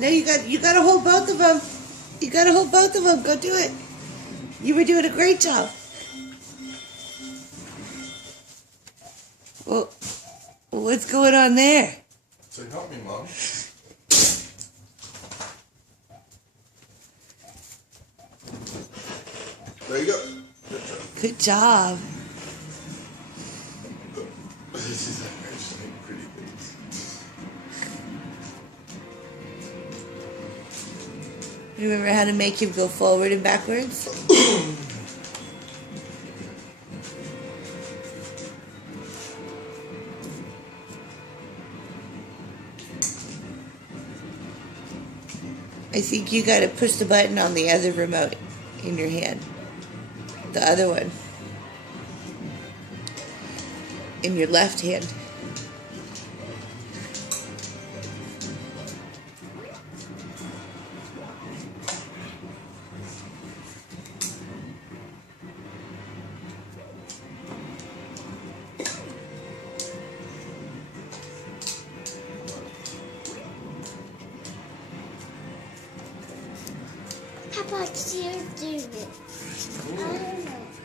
No, you gotta hold both of them. You gotta hold both of them. Go do it. You were doing a great job. Well, what's going on there? So help me, Mom. There you go. Good job. This is actually pretty things. Remember how to make him go forward and backwards? I think you gotta push the button on the other remote in your hand. The other one. In your left hand. How about you do it? I don't know.